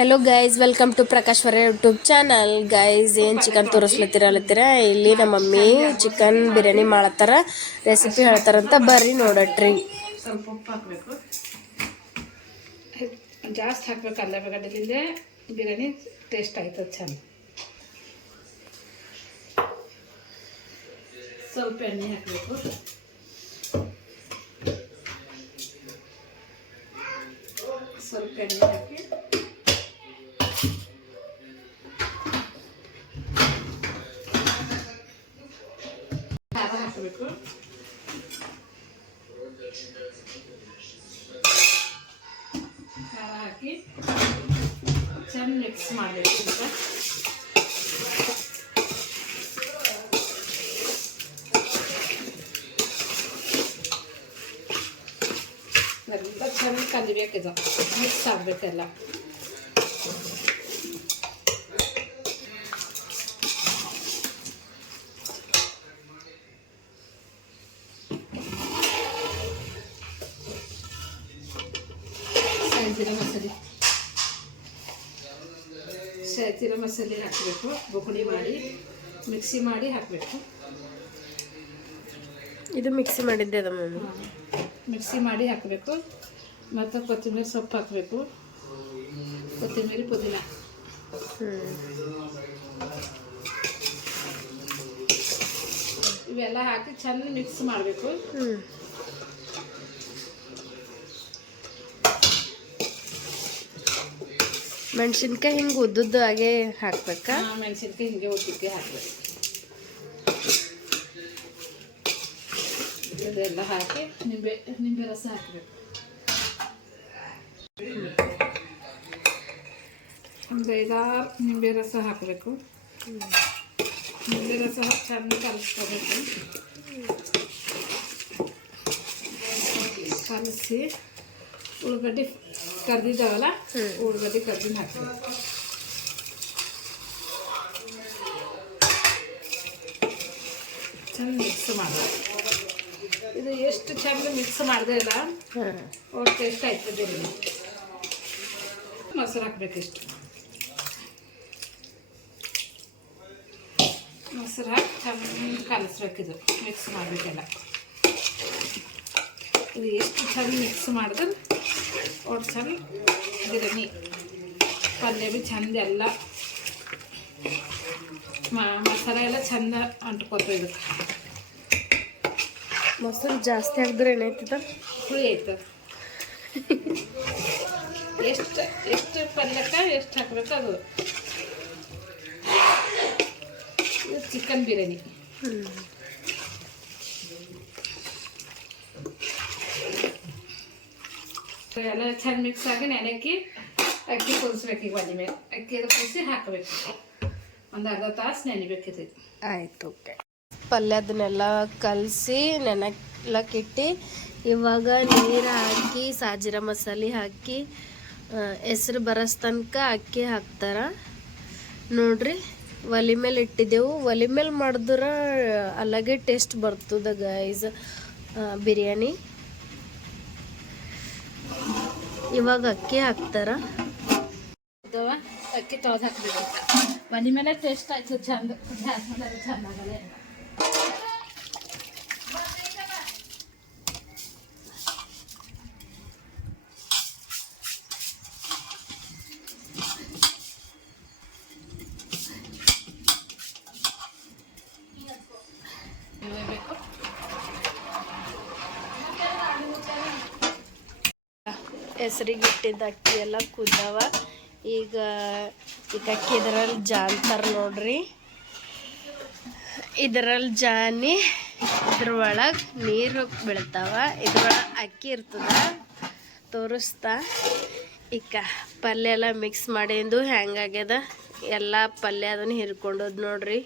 Hello guys, welcome to Prakash ವರ YouTube channel. Guys, ಏನು chicken ತೋರಿಸ್ಲತ್ತಿರಲ್ಲತ್ತೀರ. ಇಲ್ಲಿ ನಮ್ಮ ಮಮ್ಮಿ ಚಿಕನ್ ಬಿರಿಯಾನಿ ಮಾಡತ್ತಾರ, ರೆಸಿಪಿ ಹೇಳ್ತಾರಂತ ಬರ್ರಿ ನೋಡಟ್ರಿ. ಸ್ವಲ್ಪ ಉಪ್ಪು ಹಾಕಬೇಕು, ಜಾಸ್ತಿ ಹಾಕ್ಬೇಕು. ಅಲ್ಲ ಬಗಡಲಿಂದ ಬಿರಿಯಾನಿ ಟೇಸ್ಟ್ ಆಯ್ತದೆ ಚೆಂದ. ಸ್ವಲ್ಪ ಎಣ್ಣೆ ಹಾಕಬೇಕು, ಸ್ವಲ್ಪ ಎಣ್ಣೆ ಹಾಕಿ ಖಾರ ಹಾಕಬೇಕು. ಖಾರ ಹಾಕಿ ಚೆಂದ ಮಿಕ್ಸ್ ಮಾಡಬೇಕು. ಎಲ್ಲ ಚೆಂದ ಕಲಿಬೇಕಿದೆ, ಮಿಕ್ಸ್ ಆಗಬೇಕೆಲ್ಲ. ಜೀರ ಮಸಾಲೆ ಹಾಕಬೇಕು, ಬುಕುಡಿ ಮಾಡಿ ಮಿಕ್ಸಿ ಮಾಡಿ ಹಾಕಬೇಕು. ಇದು ಮಿಕ್ಸಿ ಮಾಡಿದ್ದೆ ಅದ ಮಮ್ಮಿ. ಮಿಕ್ಸಿ ಮಾಡಿ ಹಾಕಬೇಕು. ಮತ್ತು ಕೊತ್ತಂಬರಿ ಸೊಪ್ಪು ಹಾಕಬೇಕು, ಕೊತ್ತಂಬರಿ ಪುದೀನ. ಇವೆಲ್ಲ ಹಾಕಿ ಚೆಂದ ಮಿಕ್ಸ್ ಮಾಡಬೇಕು. ಮೆಣಸಿನ್ಕಾಯಿ ಹಿಂಗೆ ಉದ್ದುದ್ದು ಹಾಗೆ ಹಾಕ್ಬೇಕಾ? ಮೆಣಸಿನ್ಕಾಯಿ ಹಿಂಗೆ ಉದ್ದಕ್ಕೆ ಹಾಕಬೇಕು. ಇದೆಲ್ಲ ಹಾಕಿ ನಿಂಬೆ ರಸ ಹಾಕಬೇಕು. ಒಂದು 5-6 ನಿಂಬೆ ರಸ ಹಾಕಬೇಕು. ನಿಂಬೆ ರಸ ಚೆಂದ ಕಲಿಸ್ಕೋಬೇಕು. ಕಲಸಿ ಉಳ್ಳಾಗಡ್ಡಿ ಕರ್ದಿದ್ದಾವಲ್ಲ, ಉಳ್ಳಾಗಡ್ಡಿ ಕರ್ದಿನ ಹಾಕಬೇಕು. ಚೆಂದ ಮಿಕ್ಸ್ ಮಾಡಬೇಕು. ಇದು ಎಷ್ಟು ಚೆಂದ ಮಿಕ್ಸ್ ಮಾಡಿದೆ ಇಲ್ಲ ಅವ್ರ ಟೇಸ್ಟ್ ಆಯ್ತದೆ. ಮೊಸರು ಹಾಕ್ಬೇಕು. ಇಷ್ಟು ಮೊಸರು ಹಾಕಿ ಚೆಂದ ಕಲಿಸ್ಬೇಕಿದು, ಮಿಕ್ಸ್ ಮಾಡಬೇಕೆಲ್ಲ. ಇದು ಎಷ್ಟು ಚೆಂದ ಮಿಕ್ಸ್ ಮಾಡಿದ್ರೆ ಒಟ್ಟು ಚೆಂದ ಬಿರಿಯಾನಿ ಪಲ್ಯ ಭೀ ಚೆಂದ ಎಲ್ಲ ಮಸಾಲೆ ಎಲ್ಲ ಚೆಂದ ಅಂಟ್ಕೊತ. ಇದಕ್ಕೆ ಮೊಸರು ಜಾಸ್ತಿ ಹಾಕಿದ್ರೆ ಏನಾಯ್ತದ? ಹುಳಿ ಆಯ್ತದ. ಎಷ್ಟು ಪಲ್ಯಕ್ಕೆ ಎಷ್ಟು ಹಾಕ್ಬೇಕು ಅದು. ಇದು ಚಿಕನ್ ಬಿರಿಯಾನಿ. ಎಲ್ಲ ಚೆಂದ ಮಿಕ್ಸ್ ಆಗಿ ನೆನೆಕ್ಕಿ ಅಕ್ಕಿ ಕುದಿಸ್ಬೇಕು. ಈಗ ಒಲೆ ಮೇಲೆ ಅಕ್ಕಿ ಅದು ಕುದಿಸಿ ಹಾಕಬೇಕು. ಒಂದು ಅರ್ಧ ತಾಸು ನೆನಿಬೇಕಿದೆ. ಆಯ್ತು, ಓಕೆ. ಪಲ್ಯದನ್ನೆಲ್ಲ ಕಲಸಿ ನೆನಕ್ಲಕ್ಕಿಟ್ಟು ಇವಾಗ ನೀರು ಹಾಕಿ ಸಾಜಿರ ಮಸಾಲೆ ಹಾಕಿ ಹೆಸ್ರು ಬರೋಸ್ ತನಕ ಅಕ್ಕಿ ಹಾಕ್ತಾರ ನೋಡ್ರಿ. ಒಲೆ ಮೇಲೆ ಇಟ್ಟಿದ್ದೆವು. ಒಲೆ ಮೇಲೆ ಮಾಡಿದ್ರೆ ಅಲ್ಲಾಗೆ ಟೇಸ್ಟ್ ಬರ್ತದ ಗೈಸ್ ಬಿರಿಯಾನಿ. ಇವಾಗ ಅಕ್ಕಿ ಹಾಕ್ತಾರ. ಅಕ್ಕಿ ತೊಳೆದು ಹಾಕಬೇಕು. ಮನೆ ಮೇಲೆ ಟೇಸ್ಟ್ ಆಯ್ತು ಚಂದ. ಗ್ಯಾಸ್ ಮೇಲೆ ಚಂದ ಆಗಲ್ಲ. ಬೇಕು. ಹೆಸರಿಗೆ ಇಟ್ಟಿದ್ದ ಅಕ್ಕಿ ಎಲ್ಲ ಕುದ್ದಾವ. ಈಗ ಅಕ್ಕಿ ಇದರಲ್ಲಿ ಜಾನ್ತಾರ ನೋಡ್ರಿ. ಇದರಲ್ಲಿ ಜಾನಿ ಇದ್ರೊಳಗೆ ನೀರು ಬೀಳ್ತಾವ. ಇದ್ರೊಳಗೆ ಅಕ್ಕಿ ಇರ್ತದ. ತೋರಿಸ್ತಾ ಈಗ ಪಲ್ಯ ಎಲ್ಲ ಮಿಕ್ಸ್ ಮಾಡಿಂದು ಹೆಂಗಾಗ್ಯದ. ಎಲ್ಲ ಪಲ್ಯ ಅದನ್ನು ಹಿರ್ಕೊಂಡದ್ ನೋಡ್ರಿ.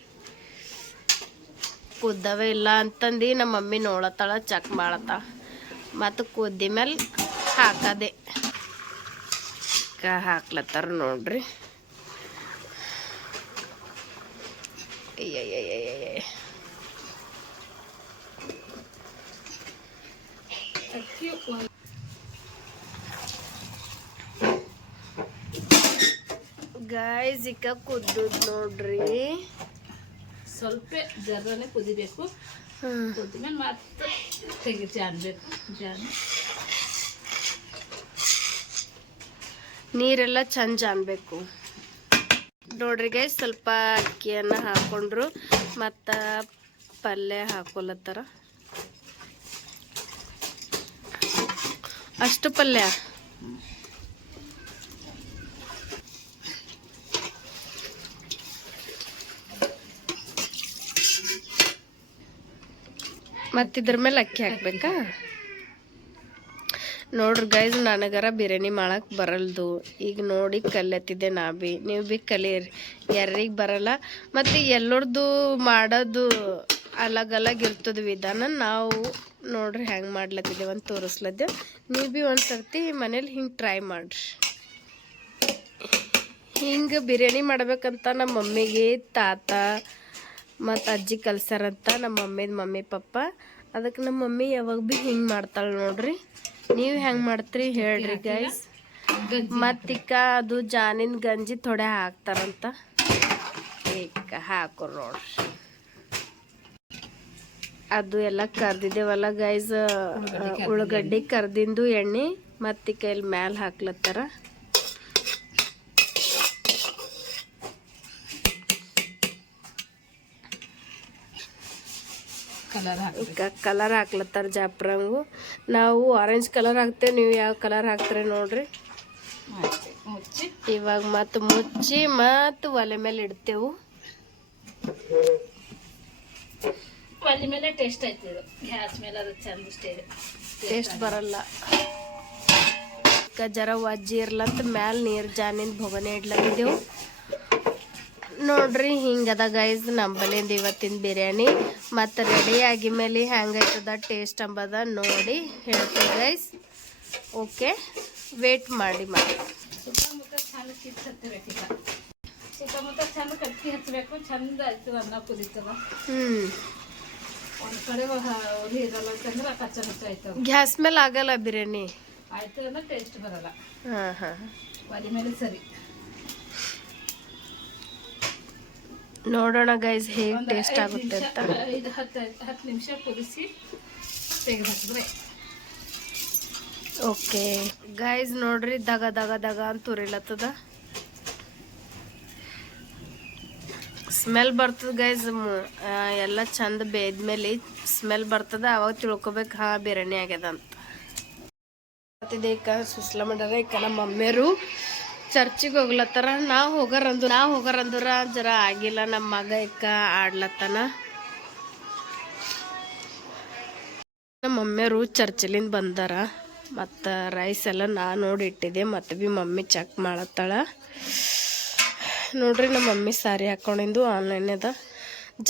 ಕುದ್ದವೇ ಇಲ್ಲ ಅಂತಂದು ನಮ್ಮ ಮಮ್ಮಿ ನೋಡತ್ತಾಳ, ಚೆಕ್ ಮಾಡತ್ತಾಳ. ಮತ್ತು ಕುದ್ದಿ ಮೇಲೆ ಹಾಕದೆ ಹಾಕ್ಲತ್ತಾರ ನೋಡ್ರಿ. ಗಾಯ್ಸ್ ಈಗ ಕುದ್ದದ್ ನೋಡ್ರಿ. ಸ್ವಲ್ಪ ಜರನೆ ಕುದಿಬೇಕು. ಕುದ್ಮೇಲೆ ಮತ್ತೆ ಜಾನ್ಬೇಕು. ನೀರೆಲ್ಲ ಚಂದ ಜಾನ್ಬೇಕು ನೋಡ್ರಿ ಗೈಸ್. ಸ್ವಲ್ಪ ಅಕ್ಕಿಯನ್ನು ಹಾಕೊಂಡ್ರು ಮತ್ತು ಪಲ್ಯ ಹಾಕೊಲತ್ತಾರ. ಅಷ್ಟು ಪಲ್ಯ ಮತ್ತಿದ್ರ ಮೇಲೆ ಅಕ್ಕಿ ಹಾಕ್ಬೇಕಾ? ನೋಡ್ರಿ ಗೈಸ್, ನನಗರ ಬಿರಿಯಾನಿ ಮಾಡಕ್ಕೆ ಬರಲ್ದು. ಈಗ ನೋಡಿ ಕಲಿಯತ್ತಿದ್ದೆ ನಾ ಬಿ. ನೀವು ಬಿ ಕಲೀರಿ, ಯಾರಿಗೆ ಬರಲ್ಲ. ಮತ್ತು ಎಲ್ಲರದ್ದು ಮಾಡೋದು ಅಲಗ್ ಇರ್ತದ ವಿಧಾನ. ನಾವು ನೋಡ್ರಿ ಹೆಂಗೆ ಮಾಡ್ಲತ್ತಿದ್ದೇವೆ ಅಂತ ತೋರಿಸ್ಲದ್ದೆ. ನೀವು ಬಿ ಒಂದು ಸರ್ತಿ ಮನೇಲಿ ಹಿಂಗೆ ಟ್ರೈ ಮಾಡಿರಿ. ಹಿಂಗೆ ಬಿರಿಯಾನಿ ಮಾಡ್ಬೇಕಂತ ನಮ್ಮ ಮಮ್ಮಿಗೆ ತಾತ ಮತ್ತು ಅಜ್ಜಿ ಕಲ್ಸ್ಯಾರಂತ, ನಮ್ಮ ಮಮ್ಮಿ ಪಪ್ಪ. ಅದಕ್ಕೆ ನಮ್ಮ ಮಮ್ಮಿ ಯಾವಾಗ ಭೀ ಹಿಂಗೆ ಮಾಡ್ತಾಳೆ ನೋಡ್ರಿ. ನೀವು ಹೆಂಗೆ ಮಾಡ್ತೀರಿ ಹೇಳ್ರಿ ಗೈಸ್. ಮತ್ತಿಕ್ಕ ಅದು ಜಾನಿನ ಗಂಜಿ ಥೋಡೆ ಹಾಕ್ತಾರಂತ, ಈಗ ಹಾಕೋರು ನೋಡ್ರಿ. ಅದು ಎಲ್ಲ ಕರ್ದಿದ್ದೇವಲ್ಲ ಗೈಸ್, ಉಳ್ಳಾಗಡ್ಡಿ ಕರ್ದಿಂದು ಎಣ್ಣೆ ಮತ್ತಿಕ್ಕ ಇಲ್ಲಿ ಮ್ಯಾಲೆ ಹಾಕ್ಲತ್ತಾರ. ಈಗ ಕಲರ್ ಹಾಕ್ಲತ್ತಾರ ಜಾಪ್ರಂಗು. ನಾವು ಆರೆಂಜ್ ಕಲರ್ ಹಾಕ್ತೇವೆ, ನೀವು ಯಾವ ಕಲರ್ ಹಾಕ್ತೀರಿ ನೋಡ್ರಿ. ಇವಾಗ ಮತ್ತೆ ಮುಚ್ಚಿ ಮತ್ತು ಒಲೆ ಮೇಲೆ ಇಡ್ತೇವು. ಒಲೆ ಮೇಲೆ ಟೇಸ್ಟ್ ಆಯ್ತದೆ, ಗ್ಯಾಸ್ ಮೇಲೆ ಅದು ಚಂದ ಟೇಸ್ಟ್ ಬರಲ್ಲ. ಈಗ ಜರ ವಜ್ಜಿ ಇರ್ಲಂತ ಮ್ಯಾಲೆ ನೀರು ಜಾನಿನ ಭೊಗನೆ ಇಡ್ಲತ್ತಿದ್ದೆವು ನೋಡ್ರಿ. ಹಿಂಗದ ಗೈಸ್ ನಂಬಲಿಂದ ಇವತ್ತಿನ ಬಿರಿಯಾನಿ. ಮತ್ತು ರೆಡಿ ಆಗಿ ಮೇಲೆ ಹೆಂಗಾಯ್ತದ ಟೇಸ್ಟ್ ಅಂಬದ ನೋಡಿ ಹೇಳ್ತೀವಿ ಗೈಸ್. ಓಕೆ, ವೇಟ್ ಮಾಡಿ. ಸುತ್ತಮುತ್ತ ಚಂದ ಕಿತ್ತು ಹತ್ತಬೇಕೀಗ. ಸುತ್ತಮುತ್ತ ಚಂದ ಕಟ್ಟಿ ಹಚ್ಚಬೇಕು, ಚಂದ ಆಯ್ತದ. ಅನ್ನ ಕುದೀತದ. ಒಂದು ಕಡೆ ಒಲಿ ಇರಲ್ಲ ಅಂತಂದ್ರೆ ಕಚ್ಚ ಆಯ್ತದ. ಗ್ಯಾಸ್ ಮೇಲೆ ಆಗಲ್ಲ ಬಿರಿಯಾನಿ ಆಯ್ತದ ಅಂದ್ರೆ ಟೇಸ್ಟ್ ಬರಲ್ಲ. ಹಾಂ ಒಲಿ ಮೇಲೆ ಸರಿ. ನೋಡೋಣ ಗೈಸ್ ಹೇಗೆ ಟೇಸ್ಟ್ ಆಗುತ್ತೆ ಅಂತ. 5-10 ನಿಮಿಷ ಕುದಿಸಿ ತೆಗೆದು ಹಾಕಿದ್ರೆ ಓಕೆ ಗೈಸ್. ನೋಡ್ರಿ ದಗ ದಗ ದಗ ಅಂತ ಉರಿಲತ್ತದ. ಸ್ಮೆಲ್ ಬರ್ತದ ಗೈಸ್. ಎಲ್ಲ ಚಂದ ಬೇದ್ಮೇಲೆ ಸ್ಮೆಲ್ ಬರ್ತದ, ಅವಾಗ ತಿಳ್ಕೊಬೇಕು ಹಾ ಬಿರಿಯಾನಿ ಆಗ್ಯದ ಅಂತ. ಮತ್ತಿದೆ ಈಗ ಸುಸ್ಲ ಮಾಡ್ಯಾರ. ಈಗ ನಮ್ಮ ಮಮ್ಮಿಯರು ಚರ್ಚಿಗೆ ಹೋಗ್ಲತ್ತಾರ. ನಾವು ಹೋಗರಂದ್ರ ಜರ ಆಗಿಲ್ಲ. ನಮ್ಮ ಮಗ ಇಕ್ಕ ಆಡ್ಲತ್ತಾನ. ನಮ್ಮ ಮಮ್ಮಿಯರು ಚರ್ಚಲಿಂದ ಬಂದಾರ. ಮತ್ತು ರೈಸ್ ಎಲ್ಲ ನಾ ನೋಡಿ ಇಟ್ಟಿದ್ದೆ. ಮತ್ತು ಭೀ ಮಮ್ಮಿ ಚೆಕ್ ಮಾಡತ್ತಾಳ ನೋಡ್ರಿ. ನಮ್ಮ ಮಮ್ಮಿ ಸಾರಿ ಹಾಕೊಂಡಿದ್ದು ಆನ್ಲೈನ್ ಅದ.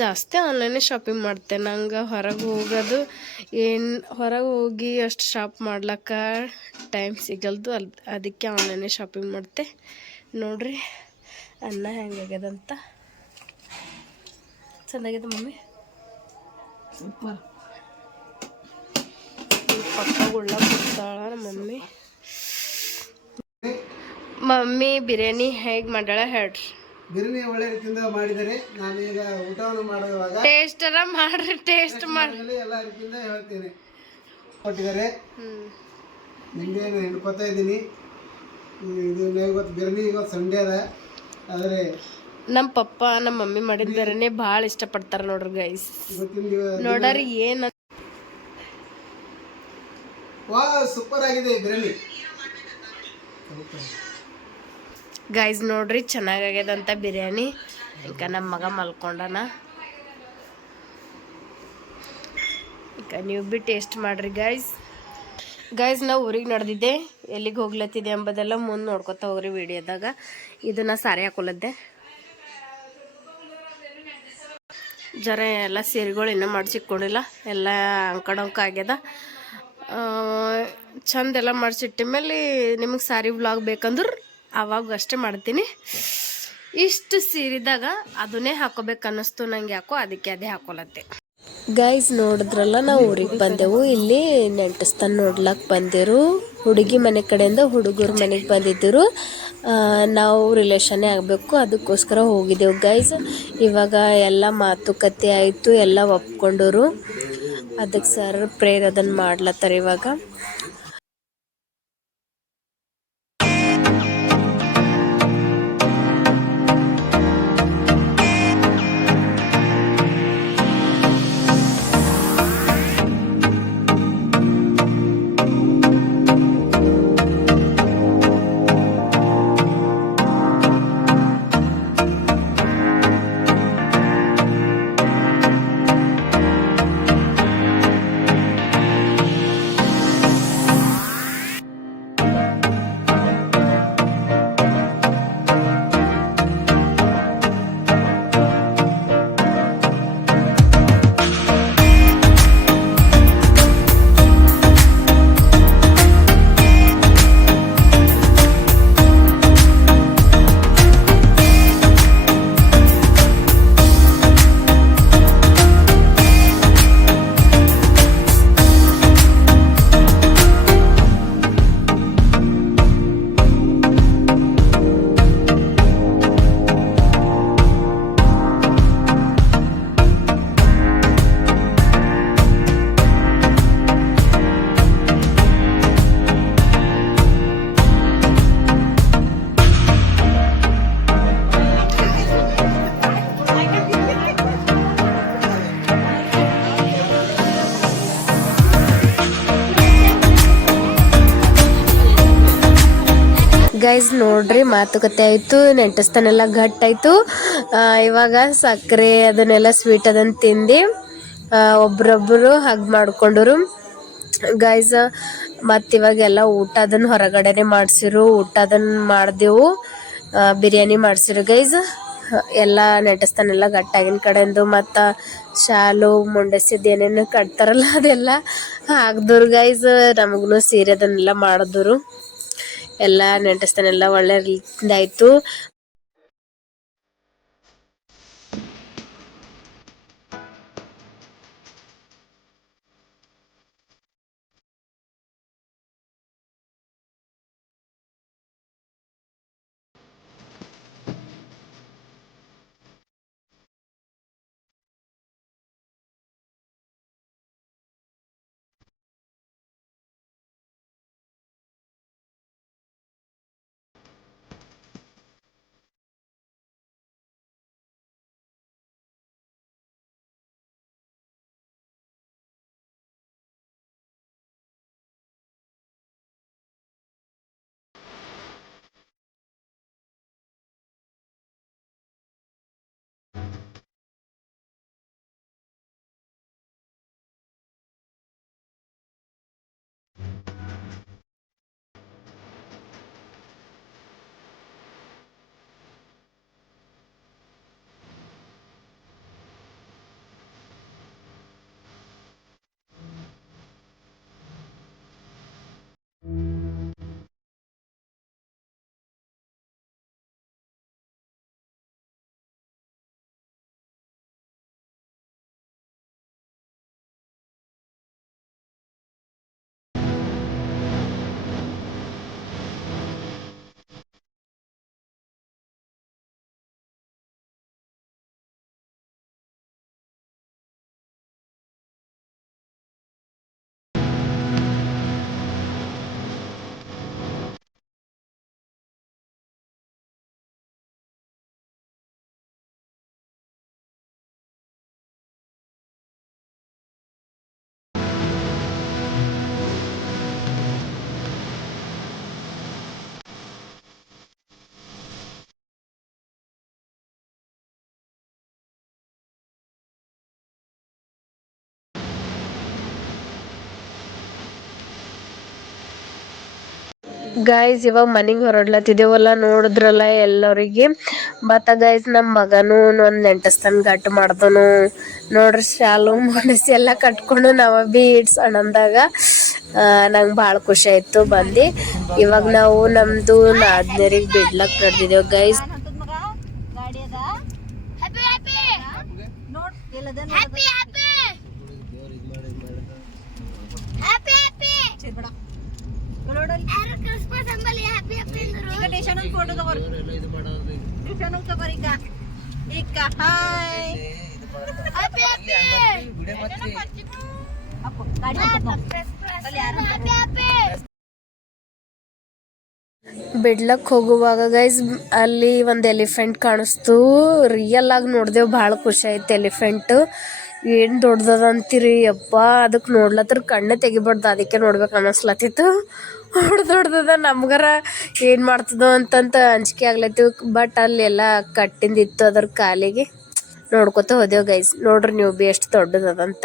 ಜಾಸ್ತಿ ಆನ್ಲೈನೇ ಶಾಪಿಂಗ್ ಮಾಡ್ತೆ. ನಂಗೆ ಹೊರಗೆ ಹೋಗಿ ಅಷ್ಟು ಶಾಪ್ ಮಾಡ್ಲಕ್ಕ ಟೈಮ್ ಸಿಗಲ್ದು. ಅದಕ್ಕೆ ಆನ್ಲೈನೇ ಶಾಪಿಂಗ್ ಮಾಡ್ತೆ ನೋಡ್ರಿ. ಅನ್ನ ಹೆಂಗಾಗ್ಯದಂತ ಚೆಂದಾಗ್ಯದ ಮಮ್ಮಿ. ಸೂಪರ್. ಪಪ್ಪ ಗುಳ್ಳ ಕೊಡ್ತಾಳ ನಮ್ಮ ಮಮ್ಮಿ ಬಿರಿಯಾನಿ ಹೇಗೆ ಮಾಡ್ಯಾಳ ಹೇಳ್ರಿ. ಬಿರಿಯಾನಿ ಒಳ್ಳೆ ರೀತಿಯಿಂದ ಮಾಡಿದರೆ ನಾನು ಈಗ ಊಟವನ್ನು ಮಾಡುವಾಗ ಟೇಸ್ಟರ ಮಾಡ್ರಿ. ಟೇಸ್ಟ್ ಮಾಡಿ ಎಲ್ಲ ರೀತಿಯಿಂದ ಹೇಳ್ತೀನಿ. ಕೊಟ್ಟಿದ್ದಾರೆ, ನಿಂಗೇನು ಹಿಡ್ಕೊತಾ ಇದ್ದೀನಿ. ಇದು ಇವತ್ತು ಬಿರಿಯಾನಿ, ಇವತ್ತು ಸಂಡೇ ಅದ. ಆದರೆ ನಮ್ಮ ಪಪ್ಪ ನಮ್ಮ ಮಮ್ಮಿ ಮಾಡಿದ ಬಿರಿಯಾನಿ ಭಾಳ ಇಷ್ಟಪಡ್ತಾರೆ ನೋಡ್ರಿ ಗೈಸ್. ನೋಡ್ರಿ ಏನು ವಾ ಸೂಪರ್ ಆಗಿದೆ ಬಿರಿಯಾನಿ ಗೈಸ್. ನೋಡ್ರಿ ಚೆನ್ನಾಗಾಗ್ಯದಂತ ಬಿರಿಯಾನಿ. ಈಗ ನಮ್ಮ ಮಗ ಮಲ್ಕೊಂಡನ. ಈಗ ನೀವು ಬಿ ಟೇಸ್ಟ್ ಮಾಡ್ರಿ ಗೈಸ್. ನಾವು ಊರಿಗೆ ನಡೆದಿದ್ದೆ, ಎಲ್ಲಿಗೆ ಹೋಗ್ಲತ್ತಿದ್ದೆ ಎಂಬುದೆಲ್ಲ ಮುಂದೆ ನೋಡ್ಕೊತಾ ಹೋಗ್ರಿ ವಿಡಿಯೋದಾಗ. ಇದನ್ನ ಸಾರಿ ಹಾಕೊಳದ್ದೆ. ಜರ ಎಲ್ಲ ಸೀರೆಗಳು ಇನ್ನೂ ಮಾಡಿಸಿಕ್ಕೊಂಡಿಲ್ಲ, ಎಲ್ಲ ಅಂಕಡೊಂಕ ಆಗ್ಯದ. ಚಂದೆಲ್ಲ ಮಾಡಿಸಿಟ್ಟ ಮೇಲೆ ನಿಮಗೆ ಸಾರಿ ವ್ಲಾಗ್ ಬೇಕಂದ್ರೆ ಅವಾಗ ಅಷ್ಟೇ ಮಾಡ್ತೀನಿ. ಇಷ್ಟು ಸೀರಿದಾಗ ಅದನ್ನೇ ಹಾಕೋಬೇಕು ಅನ್ನಿಸ್ತು ನಂಗೆ ಯಾಕೋ, ಅದಕ್ಕೆ ಅದೇ ಹಾಕೊಳತ್ತೆ. ಗೈಸ್ ನೋಡಿದ್ರಲ್ಲ, ನಾವು ಊರಿಗೆ ಬಂದೆವು. ಇಲ್ಲಿ ನೆಂಟಸ್ತನ ನೋಡ್ಲಕ್ಕೆ ಬಂದಿರು. ಹುಡುಗಿ ಮನೆ ಕಡೆಯಿಂದ ಹುಡುಗರ ಮನೆಗೆ ಬಂದಿದ್ದರು. ನಾವು ರಿಲೇಷನ್ನೇ ಆಗಬೇಕು, ಅದಕ್ಕೋಸ್ಕರ ಹೋಗಿದ್ದೆವು ಗೈಸ್. ಇವಾಗ ಎಲ್ಲ ಮಾತುಕತೆ ಆಯಿತು, ಎಲ್ಲ ಒಪ್ಕೊಂಡರು. ಅದಕ್ಕೆ ಸರ್ ಪ್ರೇಯರ್ ಅದನ್ನು ಮಾಡ್ಲತ್ತಾರೆ ಇವಾಗ. ಗೈಸ್ ನೋಡ್ರಿ, ಮಾತುಕತೆ ಆಯಿತು, ನೆಂಟಸ್ತನೆಲ್ಲ ಗಟ್ಟಾಯಿತು. ಇವಾಗ ಸಕ್ಕರೆ ಅದನ್ನೆಲ್ಲ ಸ್ವೀಟ್ ಅದನ್ನು ತಿಂದು ಒಬ್ರೊಬ್ಬರು ಹಗ್ ಮಾಡ್ಕೊಂಡರು ಗೈಸ್. ಮತ್ತು ಇವಾಗೆಲ್ಲ ಊಟ ಅದನ್ನು ಹೊರಗಡೆನೆ ಮಾಡಿಸಿರು. ಊಟ ಅದನ್ನು ಮಾಡಿದೆವು, ಬಿರಿಯಾನಿ ಮಾಡಿಸಿರು ಗೈಸ್. ಎಲ್ಲ ನೆಂಟಸ್ತನೆಲ್ಲ ಗಟ್ಟಾಗಿನ ಕಡೆಯಿಂದ ಮತ್ತು ಶಾಲು ಮುಂಡೆಸಿದ್ದು ಏನೇನು ಕಟ್ತಾರಲ್ಲ ಅದೆಲ್ಲ ಹಾಕ್ದವ್ರು ಗೈಸ್. ನಮಗೂ ಸೀರೆ ಅದನ್ನೆಲ್ಲ ಮಾಡಿದ್ರು. ಎಲ್ಲ ನೆಂಟಸ್ತನೆಲ್ಲ ಒಳ್ಳೆ ರೀತಿಯಿಂದಾಯಿತು. ಗೈಸ್ ಇವಾಗ ಮನೆಗೆ ಹೊರಡ್ಲತ್ತಿದ್ದೇವಲ್ಲ, ನೋಡಿದ್ರಲ್ಲ ಎಲ್ಲರಿಗೆ. ಮತ್ತು ಗೈಸ್ ನಮ್ಮ ಮಗನೂ ಒಂದು ನೆಂಟಸ್ತನ ಗಟ್ಟು ಮಾಡ್ದನು ನೋಡ್ರಿ. ಶಾಲು ಮನಸ್ಸು ಎಲ್ಲ ಕಟ್ಕೊಂಡು ನಾವು ಬಿ ಇಟ್ಸ್ ಅಣ್ಣಂದಾಗ ನಂಗೆ ಭಾಳ ಖುಷಿ ಆಯಿತು ಬಂದು. ಇವಾಗ ನಾವು ನಮ್ಮದು ನಾದ್ನೇರಿಗೆ ಬಿಡ್ಲಕ್ಕೆ ನಡೆದಿದ್ದೇವೆ ಗೈಸ್. ಬಿಡ್ಲಕ್ಕೆ ಹೋಗುವಾಗ ಗೈಸ್ ಅಲ್ಲಿ ಒಂದು ಎಲಿಫೆಂಟ್ ಕಾಣಿಸ್ತು. ರಿಯಲ್ ಆಗಿ ನೋಡ್ದೇವು, ಭಾಳ ಖುಷಿ ಆಯ್ತು. ಎಲಿಫೆಂಟ್ ಏನು ದೊಡ್ಡದ ಅಂತೀರಿ ಯಪ್ಪ, ಅದಕ್ಕೆ ನೋಡ್ಲತ್ರ ಕಣ್ಣೇ ತೆಗಿಬಾರ್ದು, ಅದಕ್ಕೆ ನೋಡ್ಬೇಕು ಅನ್ನಿಸ್ಲತ್ತಿತ್ತು. ದೊಡ್ಡದ ನಮ್ಗಾರ ಏನು ಮಾಡ್ತದೋ ಅಂತಂತ ಅಂಜಿಕೆ ಆಗ್ಲತ್ತಿವು. ಬಟ್ ಅಲ್ಲೆಲ್ಲ ಕಟ್ಟಿಂದಿತ್ತು ಅದ್ರ ಕಾಲಿಗೆ, ನೋಡ್ಕೊತ ಹೋದೆವು ಗೈಸ್. ನೋಡ್ರಿ ನೀವು ಬಿ ಎಷ್ಟು ದೊಡ್ಡದದಂತ.